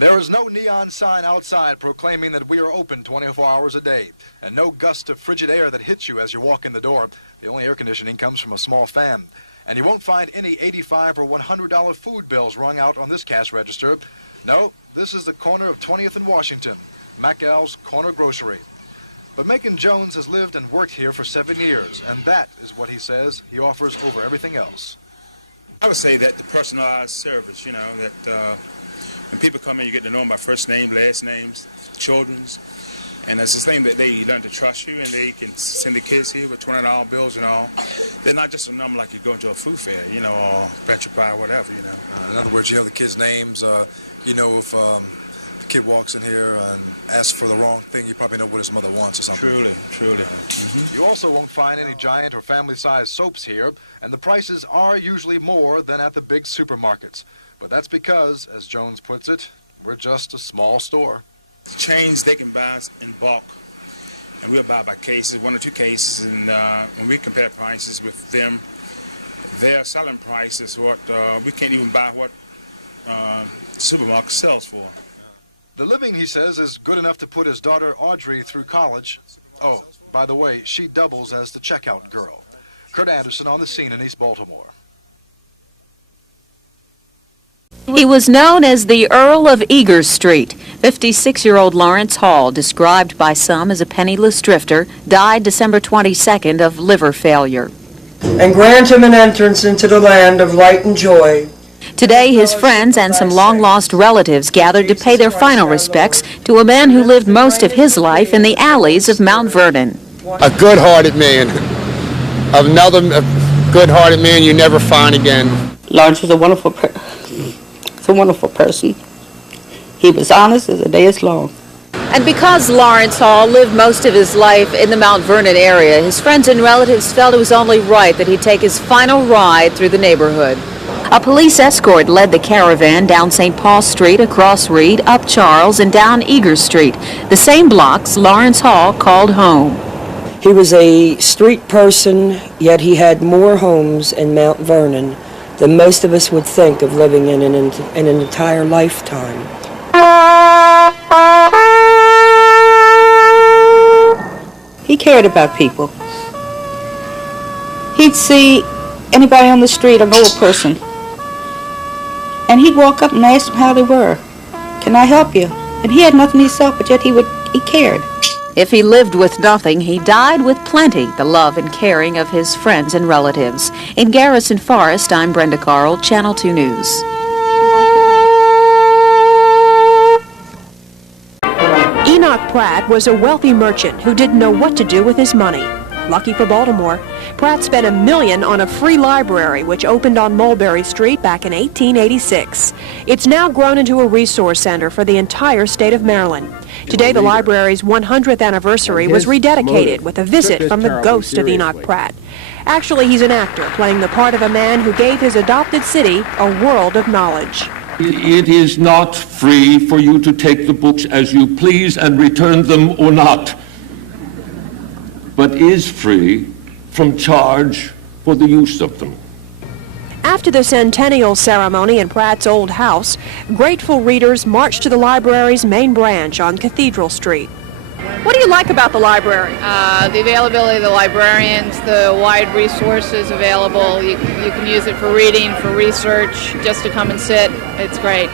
There is no neon sign outside proclaiming that we are open 24 hours a day, and no gust of frigid air that hits you as you walk in the door. The only air conditioning comes from a small fan. And you won't find any $85 or $100 food bills rung out on this cash register. No, this is the corner of 20th and Washington, McAl's Corner Grocery. But Macon Jones has lived and worked here for 7 years, and that is what he says he offers over everything else. I would say that the personalized service, you know, that when people come in, you get to know them by first name, last names, children's, and it's the thing that they learn to trust you, and they can send the kids here with $20 bills and all. They're not just a number like you go into a food fair, you know, or Venture Pie or whatever, you know. In other words, you know the kids' names. You know if the kid walks in here and asks for the wrong thing, you probably know what his mother wants or something. Truly, truly. Mm-hmm. You also won't find any giant or family-sized soaps here, and the prices are usually more than at the big supermarkets. But that's because, as Jones puts it, we're just a small store. The chains, they can buy us in bulk, and we'll buy by cases, 1 or 2 cases, and when we compare prices with them, their selling price is what we can't even buy what the supermarket sells for. The living, he says, is good enough to put his daughter Audrey through college. Oh, by the way, she doubles as the checkout girl. Kurt Anderson on the scene in East Baltimore. He was known as the Earl of Eager Street. 56-year-old Lawrence Hall, described by some as a penniless drifter, died December 22nd of liver failure. And grant him an entrance into the land of light and joy. Today, his friends and some long-lost relatives gathered to pay their final respects to a man who lived most of his life in the alleys of Mount Vernon. A good-hearted man. Another good-hearted man you never find again. Lawrence was a wonderful person. He was honest as the day is long. And because Lawrence Hall lived most of his life in the Mount Vernon area, his friends and relatives felt it was only right that he take his final ride through the neighborhood. A police escort led the caravan down St. Paul Street, across Reed, up Charles, and down Eager Street, the same blocks Lawrence Hall called home. He was a street person, yet he had more homes in Mount Vernon than most of us would think of living in an entire lifetime. He cared about people. He'd see anybody on the street, an old person, and he'd walk up and ask them how they were. Can I help you? And he had nothing himself, but yet he cared. If he lived with nothing, he died with plenty, the love and caring of his friends and relatives. In Garrison Forest, I'm Brenda Carl, Channel 2 News. Enoch Pratt was a wealthy merchant who didn't know what to do with his money. Lucky for Baltimore, Pratt spent $1 million on a free library which opened on Mulberry Street back in 1886. It's now grown into a resource center for the entire state of Maryland. Today, the library's 100th anniversary was rededicated with a visit from the ghost of Enoch Pratt. Actually, he's an actor playing the part of a man who gave his adopted city a world of knowledge. It is not free for you to take the books as you please and return them or not, but is free from charge for the use of them. After the centennial ceremony in Pratt's old house, grateful readers marched to the library's main branch on Cathedral Street. What do you like about the library? The availability of the librarians, the wide resources available. You can use it for reading, for research, just to come and sit. It's great.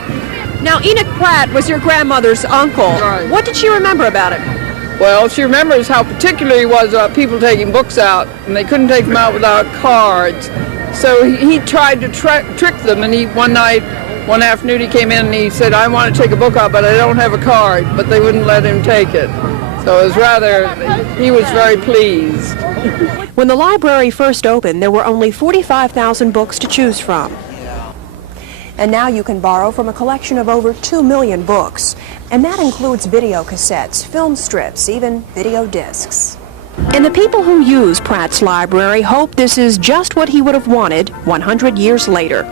Now, Enoch Pratt was your grandmother's uncle. Right. What did she remember about him? Well, she remembers how particular he was about people taking books out, and they couldn't take them out without cards. So he tried to trick them, and one afternoon he came in and he said, I want to take a book out, but I don't have a card, but they wouldn't let him take it. So it was he was very pleased. When the library first opened, there were only 45,000 books to choose from. And now you can borrow from a collection of over 2 million books. And that includes video cassettes, film strips, even video discs. And the people who use Pratt's library hope this is just what he would have wanted 100 years later.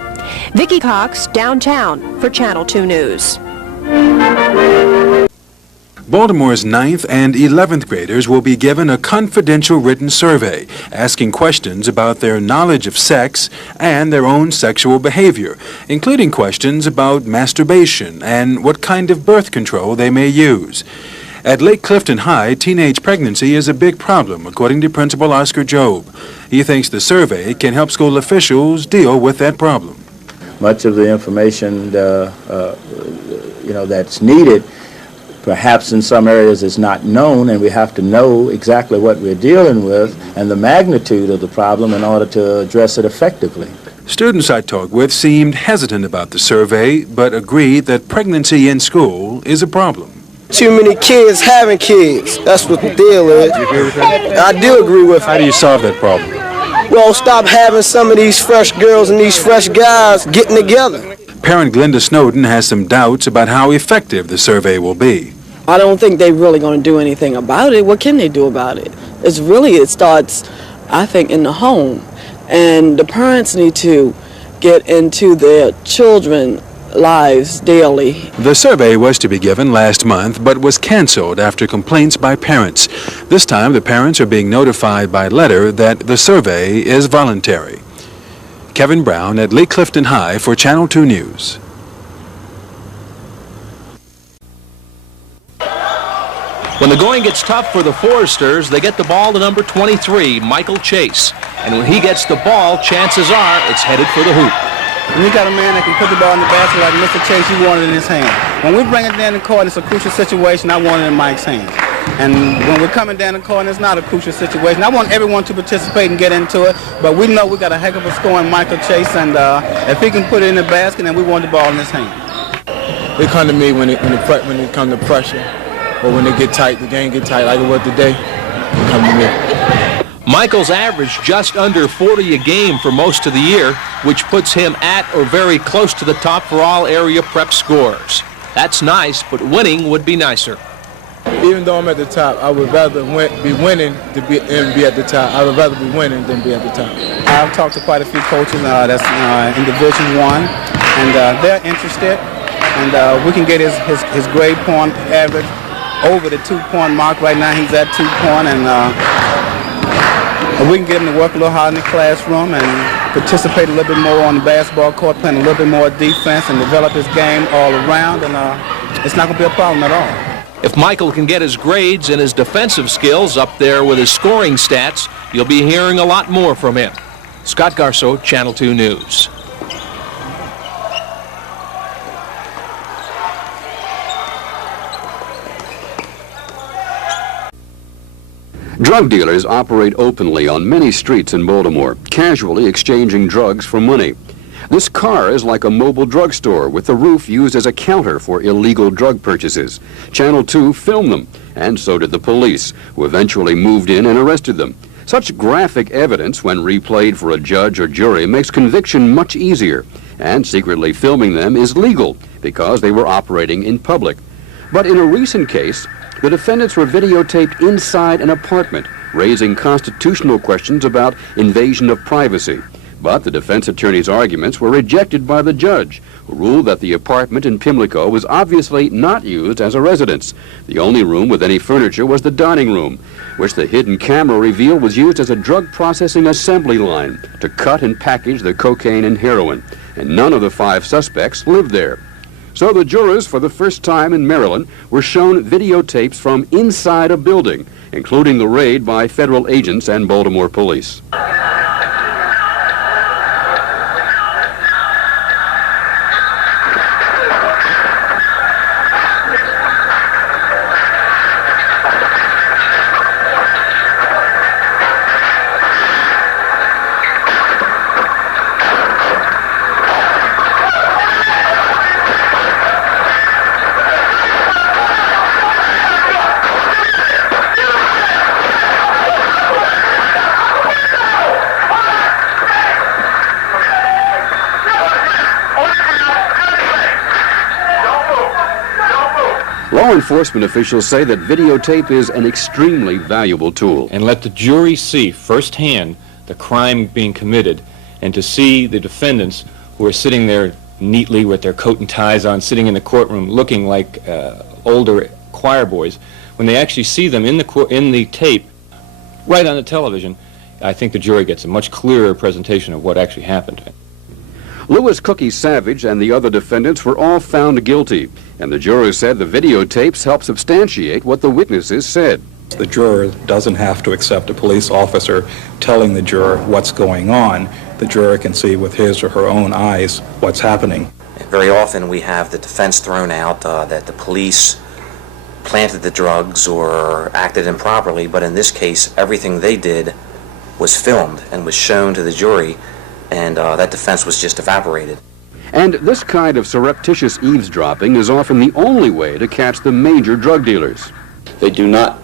Vicki Cox, downtown, for Channel 2 News. Baltimore's 9th and 11th graders will be given a confidential written survey asking questions about their knowledge of sex and their own sexual behavior, including questions about masturbation and what kind of birth control they may use. At Lake Clifton High, teenage pregnancy is a big problem, according to Principal Oscar Job. He thinks the survey can help school officials deal with that problem. Much of the information, that's needed, perhaps in some areas is not known, and we have to know exactly what we're dealing with and the magnitude of the problem in order to address it effectively. Students I talked with seemed hesitant about the survey, but agreed that pregnancy in school is a problem. Too many kids having kids. That's what the deal is. Do you agree with that? I do agree with it. How do you solve that problem? Well, stop having some of these fresh girls and these fresh guys getting together. Parent Glenda Snowden has some doubts about how effective the survey will be. I don't think they're really going to do anything about it. What can they do about it? It starts, I think, in the home. And the parents need to get into their children's lives daily. The survey was to be given last month, but was canceled after complaints by parents. This time, the parents are being notified by letter that the survey is voluntary. Kevin Brown at Lake Clifton High for Channel 2 News. When the going gets tough for the Foresters, they get the ball to number 23, Michael Chase. And when he gets the ball, chances are it's headed for the hoop. When you got a man that can put the ball in the basket like Mr. Chase, you want it in his hand. When we bring it down the court, it's a crucial situation. I want it in Mike's hand. And when we're coming down the court, it's not a crucial situation. I want everyone to participate and get into it, but we know we got a heck of a score in Michael Chase, and if he can put it in the basket, then we want the ball in his hand. They come to me when it comes to pressure, or when they get tight, the game get tight like it was today, they come to me. Michael's averaged just under 40 a game for most of the year, which puts him at or very close to the top for all area prep scorers. That's nice, but winning would be nicer. Even though I'm at the top, I would rather be winning and be at the top. I would rather be winning than be at the top. I've talked to quite a few coaches that's in Division I, and they're interested. And we can get his grade point average over the 2-point mark. Right now he's at 2 point, and we can get him to work a little harder in the classroom and participate a little bit more on the basketball court, playing a little bit more defense and develop his game all around, and it's not going to be a problem at all. If Michael can get his grades and his defensive skills up there with his scoring stats, you'll be hearing a lot more from him. Scott Garso, Channel 2 News. Drug dealers operate openly on many streets in Baltimore, casually exchanging drugs for money. This car is like a mobile drugstore with the roof used as a counter for illegal drug purchases. Channel 2 filmed them, and so did the police, who eventually moved in and arrested them. Such graphic evidence, when replayed for a judge or jury, makes conviction much easier. And secretly filming them is legal because they were operating in public. But in a recent case, the defendants were videotaped inside an apartment, raising constitutional questions about invasion of privacy. But the defense attorney's arguments were rejected by the judge, who ruled that the apartment in Pimlico was obviously not used as a residence. The only room with any furniture was the dining room, which the hidden camera revealed was used as a drug processing assembly line to cut and package the cocaine and heroin. And none of the 5 suspects lived there. So the jurors, for the first time in Maryland, were shown videotapes from inside a building, including the raid by federal agents and Baltimore police. Law enforcement officials say that videotape is an extremely valuable tool. And let the jury see firsthand the crime being committed, and to see the defendants who are sitting there neatly with their coat and ties on, sitting in the courtroom looking like older choir boys, when they actually see them in the tape, right on the television, I think the jury gets a much clearer presentation of what actually happened. Louis Cookie Savage and the other defendants were all found guilty, and the juror said the videotapes help substantiate what the witnesses said. The juror doesn't have to accept a police officer telling the juror what's going on. The juror can see with his or her own eyes what's happening. Very often we have the defense thrown out that the police planted the drugs or acted improperly, but in this case everything they did was filmed and was shown to the jury, and that defense was just evaporated. And this kind of surreptitious eavesdropping is often the only way to catch the major drug dealers. They do not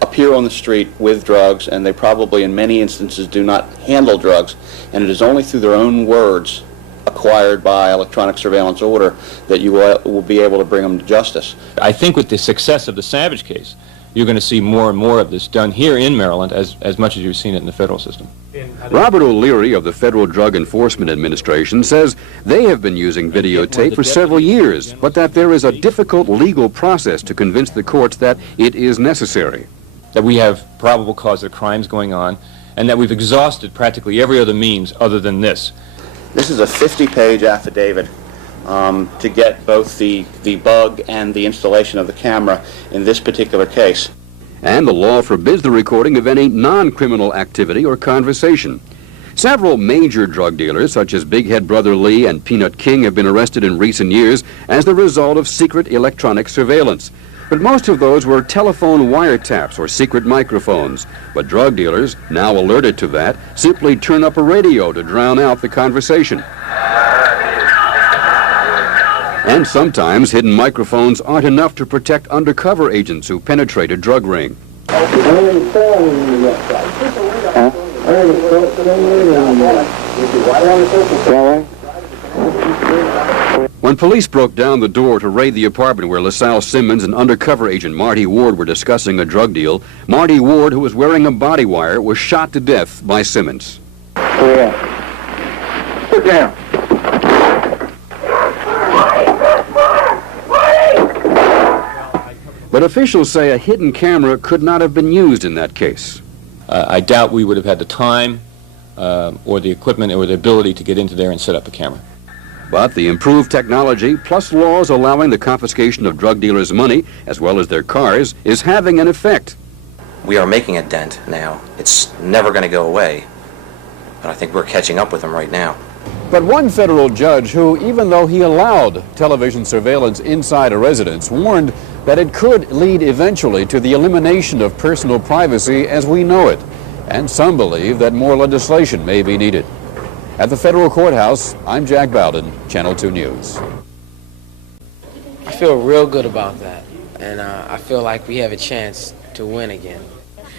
appear on the street with drugs, and they probably in many instances do not handle drugs, and it is only through their own words acquired by electronic surveillance order that you will be able to bring them to justice. I think with the success of the Savage case, you're going to see more and more of this done here in Maryland as much as you've seen it in the federal system. Robert O'Leary of the Federal Drug Enforcement Administration says they have been using videotape for several years, but that there is a difficult legal process to convince the courts that it is necessary. That we have probable cause of crimes going on, and that we've exhausted practically every other means other than this. This is a 50-page affidavit to get both the bug and the installation of the camera in this particular case. And the law forbids the recording of any non-criminal activity or conversation. Several major drug dealers, such as Big Head Brother Lee and Peanut King, have been arrested in recent years as the result of secret electronic surveillance. But most of those were telephone wiretaps or secret microphones. But drug dealers, now alerted to that, simply turn up a radio to drown out the conversation. And sometimes hidden microphones aren't enough to protect undercover agents who penetrate a drug ring. When police broke down the door to raid the apartment where LaSalle Simmons and undercover agent Marty Ward were discussing a drug deal, Marty Ward, who was wearing a body wire, was shot to death by Simmons. Sit down. But officials say a hidden camera could not have been used in that case. I doubt we would have had the time or the equipment or the ability to get into there and set up a camera. But the improved technology, plus laws allowing the confiscation of drug dealers' money, as well as their cars, is having an effect. We are making a dent now. It's never going to go away, but I think we're catching up with them right now. But one federal judge who, even though he allowed television surveillance inside a residence, warned that it could lead eventually to the elimination of personal privacy as we know it. And some believe that more legislation may be needed. At the federal courthouse, I'm Jack Bowden, Channel 2 News. I feel real good about that, and I feel like we have a chance to win again.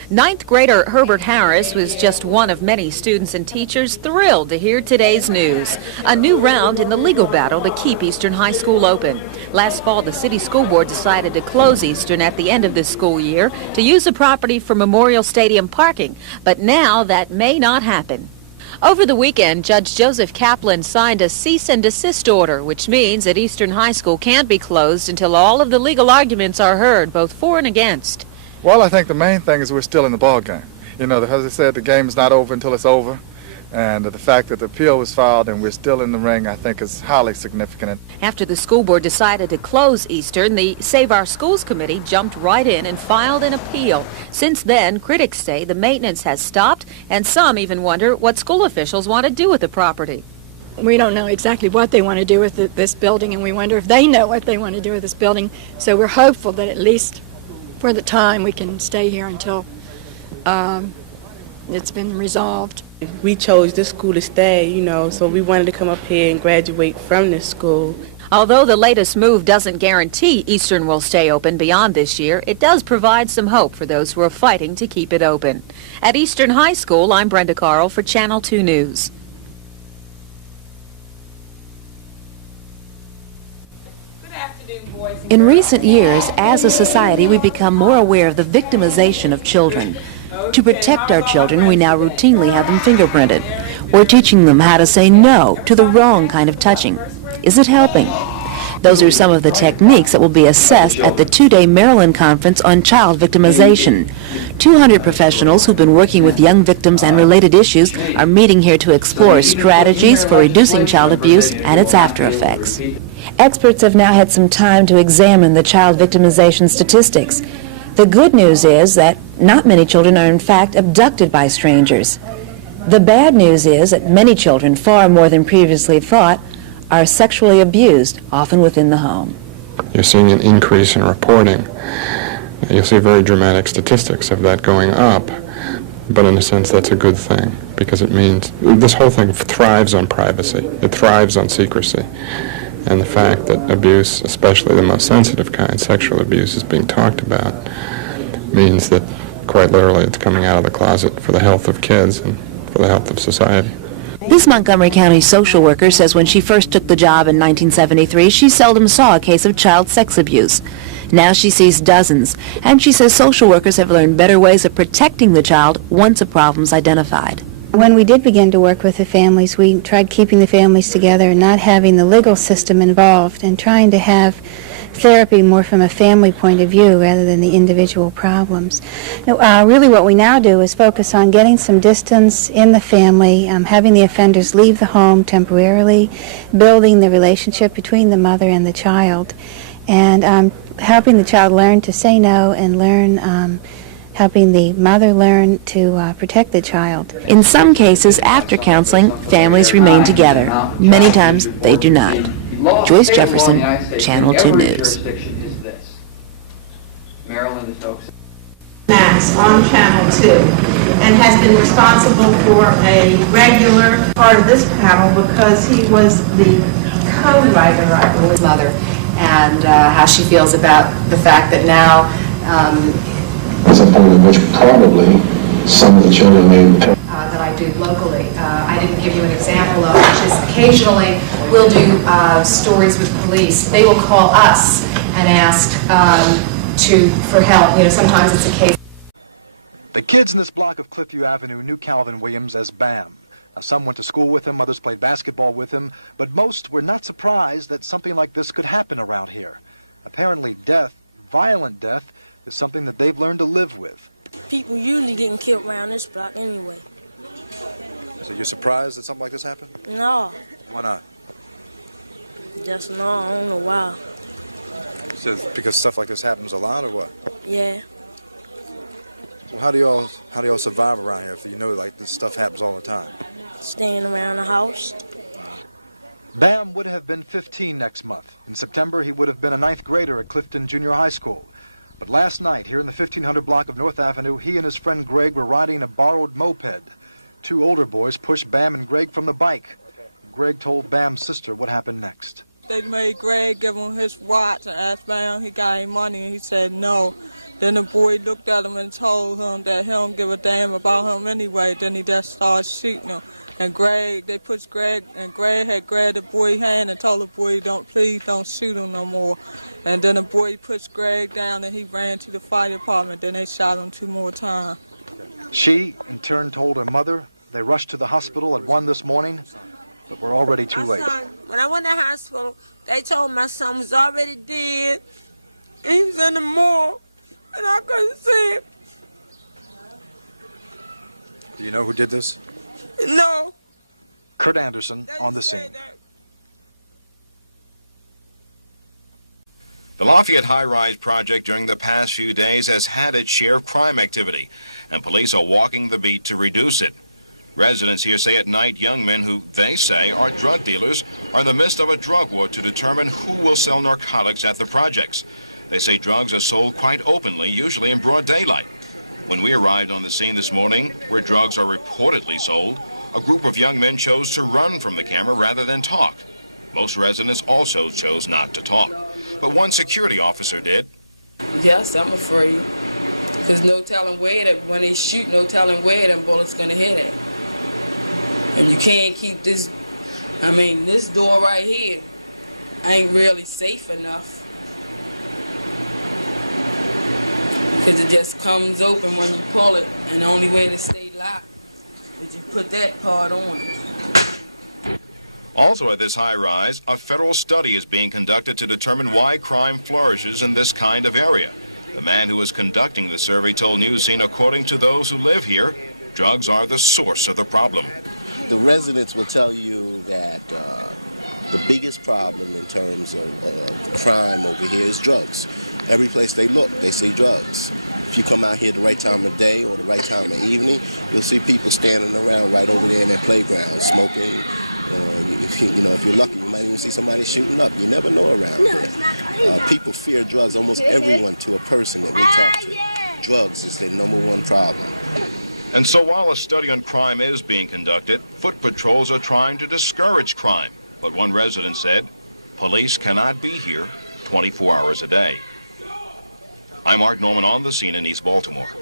Ninth grader Herbert Harris was just one of many students and teachers thrilled to hear today's news. A new round in the legal battle to keep Eastern High School open. Last fall, the city school board decided to close Eastern at the end of this school year to use the property for Memorial Stadium parking, but now that may not happen. Over the weekend, Judge Joseph Kaplan signed a cease and desist order, which means that Eastern High School can't be closed until all of the legal arguments are heard, both for and against. Well, I think the main thing is we're still in the ball game. You know, as I said, the game is not over until it's over. And the fact that the appeal was filed and we're still in the ring, I think, is highly significant. After the school board decided to close Eastern, the Save Our Schools Committee jumped right in and filed an appeal. Since then, critics say the maintenance has stopped, and some even wonder what school officials want to do with the property. We don't know exactly what they want to do with this building, and we wonder if they know what they want to do with this building. So we're hopeful that at least for the time we can stay here until it's been resolved. We chose this school to stay, you know, so we wanted to come up here and graduate from this school. Although the latest move doesn't guarantee Eastern will stay open beyond this year, it does provide some hope for those who are fighting to keep it open. At Eastern High School, I'm Brenda Carl for Channel 2 News. In recent years, as a society, we've become more aware of the victimization of children. To protect our children, we now routinely have them fingerprinted. We're teaching them how to say no to the wrong kind of touching. Is it helping? Those are some of the techniques that will be assessed at the two-day Maryland Conference on Child Victimization. 200 professionals who've been working with young victims and related issues are meeting here to explore strategies for reducing child abuse and its after effects. Experts have now had some time to examine the child victimization statistics. The good news is that not many children are in fact abducted by strangers. The bad news is that many children, far more than previously thought, are sexually abused, often within the home. You're seeing an increase in reporting. You'll see very dramatic statistics of that going up, but in a sense that's a good thing, because it means this whole thing thrives on privacy. It thrives on secrecy. And the fact that abuse, especially the most sensitive kind, sexual abuse, is being talked about means that quite literally it's coming out of the closet for the health of kids and for the health of society. This Montgomery County social worker says when she first took the job in 1973, she seldom saw a case of child sex abuse. Now she sees dozens, and she says social workers have learned better ways of protecting the child once a problem's identified. When we did begin to work with the families, we tried keeping the families together and not having the legal system involved, and trying to have therapy more from a family point of view rather than the individual problems. Really what we now do is focus on getting some distance in the family, having the offenders leave the home temporarily, building the relationship between the mother and the child, and helping the child learn to say no and learn helping the mother learn to protect the child. In some cases, after counseling, families remain together. Many times, they do not. Joyce Jefferson, Channel 2 News. Max on Channel 2 and has been responsible for a regular part of this panel because he was the co-writer, I believe. Mother, and how she feels about the fact that now It's a point at which probably some of the children may... that I do locally. I didn't give you an example of, which is occasionally we'll do stories with police. They will call us and ask for help. You know, sometimes it's a case. The kids in this block of Cliffview Avenue knew Calvin Williams as Bam. Now, some went to school with him, others played basketball with him, but most were not surprised that something like this could happen around here. Apparently death, violent death, is something that they've learned to live with. People usually getting killed around this block anyway. So you're surprised that something like this happened? No. Why not? Just no, I don't know why. So because stuff like this happens a lot, or what? Yeah. So how do y'all survive around here if you know like this stuff happens all the time? Staying around the house. Bam would have been 15 next month. In September, he would have been a 9th grader at Clifton Junior High School. But last night, here in the 1500 block of North Avenue, he and his friend Greg were riding a borrowed moped. 2 older boys pushed Bam and Greg from the bike. Greg told Bam's sister what happened next. They made Greg give him his watch and asked Bam if he got any money, and he said no. Then the boy looked at him and told him that he don't give a damn about him anyway. Then he just started shooting him. And Greg, they pushed Greg, and Greg had grabbed the boy's hand and told the boy, please don't shoot him no more. And then the boy pushed Greg down and he ran to the fire department. Then they shot him 2 more times. She, in turn, told her mother. They rushed to the hospital at 1 this morning, but were already too late. When I went to the hospital, they told my son was already dead. And he was in the morgue, and I couldn't see it. Do you know who did this? No. Kurt Anderson on the scene. The Lafayette high-rise project during the past few days has had its share of crime activity, and police are walking the beat to reduce it. Residents here say at night young men who they say are drug dealers are in the midst of a drug war to determine who will sell narcotics at the projects. They say drugs are sold quite openly, usually in broad daylight. When we arrived on the scene this morning, where drugs are reportedly sold, a group of young men chose to run from the camera rather than talk. Most residents also chose not to talk, but one security officer did. Yes, I'm afraid. There's no telling when they shoot, no telling where them bullets gonna hit at. And you can't keep this, this door right here ain't really safe enough. Because it just comes open when you pull it, and the only way to stay locked is you put that part on. Also at this high-rise, a federal study is being conducted to determine why crime flourishes in this kind of area. The man who is conducting the survey told News Scene, according to those who live here, drugs are the source of the problem. The residents will tell you that the biggest problem in terms of crime over here is drugs. Every place they look, they see drugs. If you come out here at the right time of day or the right time of evening, you'll see people standing around right over there in that playground smoking. If you're lucky, you might even see somebody shooting up. You never know around here. People fear drugs, almost everyone to a person that we talk to. Drugs is their number one problem. And so while a study on crime is being conducted, foot patrols are trying to discourage crime. But one resident said, police cannot be here 24 hours a day. I'm Art Norman on the scene in East Baltimore.